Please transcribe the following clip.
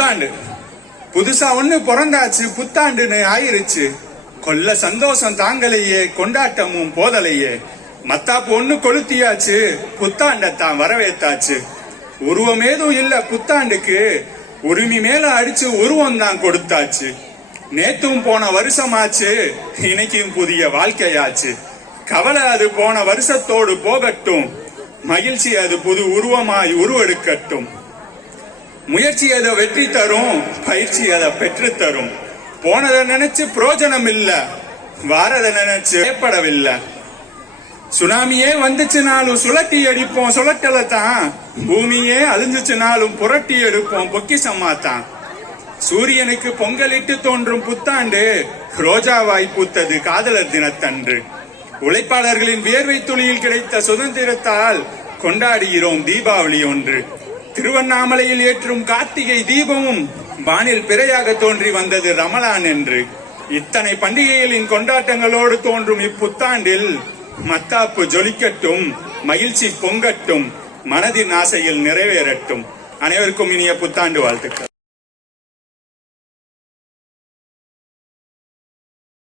புத்தாண்டு புதுசா ஒண்ணு பிறந்தாச்சு, புத்தாண்டுன்னு ஆயிருச்சு. கொல்ல சந்தோஷம் தாங்கலையே, கொண்டாட்டமும் போதலையே. மத்தாப்பு ஒண்ணு கொளுத்தியாச்சு, புத்தாண்டத்தான் வரவேத்தாச்சு. உருவம் ஏதும் இல்ல புத்தாண்டுக்கு, உரிமை மேல அடிச்சு உருவம் தான் கொடுத்தாச்சு. நேத்தும் போன வருஷமாச்சு, இன்னைக்கும் புதிய வாழ்க்கையாச்சு. கவலை அது போன வருஷத்தோடு போகட்டும், மகிழ்ச்சி அது புது உருவமாய் உருவெடுக்கட்டும். முயற்சி அதை வெற்றி தரும், பயிற்சி அதை பெற்று தரும். போனதை நினைச்சு பிரயோஜனம் இல்ல, வாரதை நினைச்சு ஏற்படவில்லை. சுனாமியே வந்துச்சுனாலும் சுழட்டி அடிப்போம் சுழட்டல தான், பூமியே அழிஞ்சுச்சுனாலும் புரட்டி எடுப்போம் பொக்கிசம்மா தான். சூரியனுக்கு பொங்கலிட்டு தோன்றும் புத்தாண்டு, ரோஜாவாய் பூத்தது காதலர் தினத்தன்று. உழைப்பாளர்களின் வியர்வை துளியில் கிடைத்த சுதந்திரத்தால் கொண்டாடுகிறோம் தீபாவளி ஒன்று. திருவண்ணாமலையில் ஏற்றும் கார்த்திகை தீபமும் வானில் பிறையாக தோன்றி வந்தது ரமலான் என்று. இத்தனை பண்டிகைகளின் கொண்டாட்டங்களோடு தோன்றும் இப்புத்தாண்டில் மத்தாப்பு ஜொலிக்கட்டும், மகிழ்ச்சி பொங்கட்டும், மனதின் ஆசையில் நிறைவேறட்டும். அனைவருக்கும் இனிய புத்தாண்டு வாழ்த்துக்கள்.